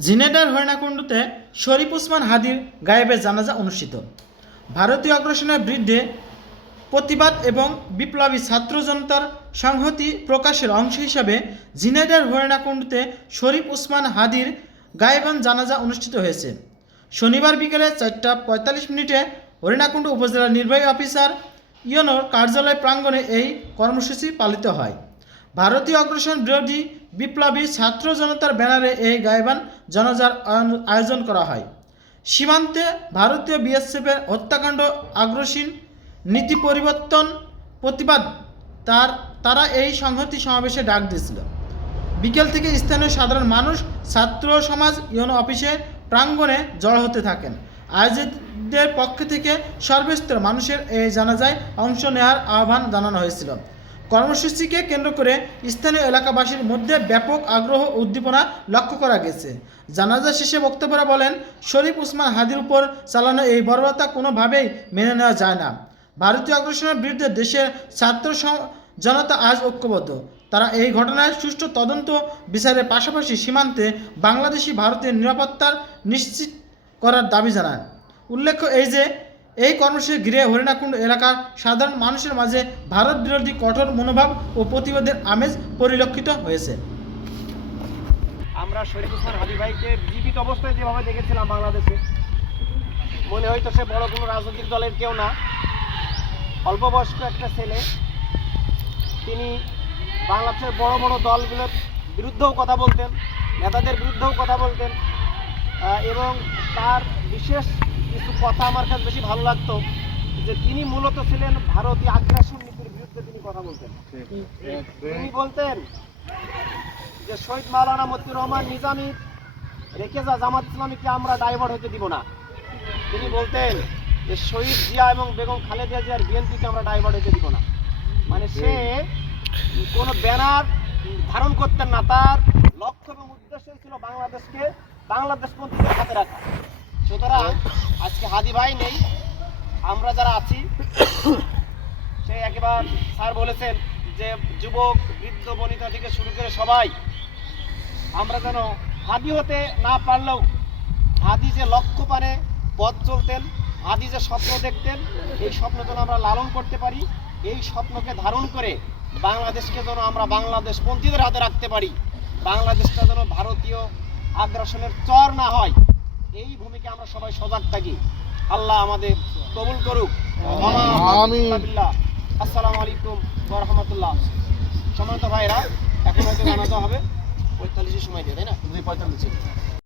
ঝিনেদার হরিণাকুণ্ডুতে শরীফ উসমান হাদির গায়েবের জানাজা অনুষ্ঠিত। ভারতীয় অগ্রসনের বিরুদ্ধে প্রতিবাদ এবং বিপ্লবী ছাত্র জনতার সংহতি প্রকাশের অংশ হিসাবে ঝিনেদার হরিণাকুণ্ডুতে শরীফ উসমান হাদির গায়েবান জানাজা অনুষ্ঠিত হয়েছে। শনিবার বিকেলে চারটা পঁয়তাল্লিশ মিনিটে হরিণাকুণ্ডু উপজেলার নির্বাহী অফিসার ইয়নোর কার্যালয় প্রাঙ্গণে এই কর্মসূচি পালিত হয়। ভারতীয় অগ্রসর বিরোধী বিপ্লবী ছাত্র জনতার ব্যানারে এই গায়বান জনজার আয়োজন- করা হয়। সীমান্তে ভারতীয় বিএসএফের হত্যাকাণ্ড, আগ্রসীন নীতি পরিবর্তন প্রতিবাদ, তার, তারা এই সংহতি সমাবেশে ডাক দিয়েছিল। বিকেল থেকে স্থানীয় সাধারণ মানুষ, ছাত্র সমাজ ইউনো অফিসে প্রাঙ্গণে জড় হতে থাকেন। আয়োজকদের পক্ষ থেকে সর্বস্তর মানুষের এই জানাজায় অংশ নেওয়ার আহ্বান জানানো হয়েছিল। কর্মসূচিকে কেন্দ্র করে স্থানীয় এলাকাবাসীর মধ্যে ব্যাপক আগ্রহ উদ্দীপনা লক্ষ্য করা গেছে। জানাজা শেষে বক্তব্যরা বলেন, শরীফ উসমান হাদির উপর চালানো এই বর্বরতা কোনোভাবেই মেনে নেওয়া যায় না। ভারতীয় অগ্রসরের বিরুদ্ধে দেশের ছাত্র জনতা আজ ঐক্যবদ্ধ। তারা এই ঘটনায় সুষ্ঠু তদন্ত, বিচারের পাশাপাশি সীমান্তে বাংলাদেশি ভারতের নিরাপত্তার নিশ্চিত করার দাবি জানায়। উল্লেখ্য এই যে এই কর্মসূচি ঘিরে হরিণাকুণ্ড এলাকার সাধারণ মানুষের মাঝে ভারত বিরোধী কঠোর মনোভাব ও প্রতিবাদের আমেজ পরিলক্ষিত হয়েছে। আমরা শরীফ উসমান হাদি ভাইকে জীবিত অবস্থায় যেভাবে দেখেছিলাম বাংলাদেশে, মনে হয়তো সে বড় কোনো রাজনৈতিক দলের কেউ না। অল্প বয়স্ক একটা ছেলে, তিনি বাংলাদেশের বড় বড় দলগুলোর বিরুদ্ধেও কথা বলতেন, নেতাদের বিরুদ্ধেও কথা বলতেন এবং তার বিশেষ কিছু কথা আমার কাছে বেশি ভালো লাগতো যে তিনি মূলত ছিলেন ভারতীয় আগ্রাসন নীতির বিরুদ্ধে তিনি কথা বলতেন। তিনি বলতেন যে শহীদ মাওলানা মতিউর রহমান নিজামী রেখে যা জামাত ইসলামীকে আমরা ডাইভার্ট হতে দিব না। তিনি বলতেন যে শহীদ জিয়া এবং বেগম খালেদা জিয়ার বিএনপিকে আমরা ডাইভার্ট হতে দিব না। মানে সে কোনো ব্যানার ধারণ করতেন না, তার লক্ষ্য এবং উদ্দেশ্য ছিল বাংলাদেশকে বাংলাদেশ পন্থীদের হাতে রাখা। সুতরাং আজকে হাদি ভাই নেই, আমরা যারা আছি, সে একেবারে স্যার বলেছেন যে যুবক, বৃদ্ধ, বনিতা থেকে শুরু করে সবাই, আমরা যেন হাদি হতে না পারলেও হাদি যে লক্ষ্য পানে পথ চলতেন, হাদি যে স্বপ্ন দেখতেন, এই স্বপ্ন যেন আমরা লালন করতে পারি, এই স্বপ্নকে ধারণ করে বাংলাদেশকে যেন আমরা বাংলাদেশ পন্থীদের হাতে রাখতে পারি, বাংলাদেশটা যেন ভারতীয় আগ্রাসনের চর না হয়। এই ভূমিকে আমরা সবাই সজাগ থাকি। আল্লাহ আমাদের কবুল করুক। আসসালামু আলাইকুম রহমতুল্লাহ। সময় সম্মানিত ভাইরা এখন হয়তো জানাতে হবে পঁয়তাল্লিশের সময় দিয়ে তাই না? পঁয়তাল্লিশ।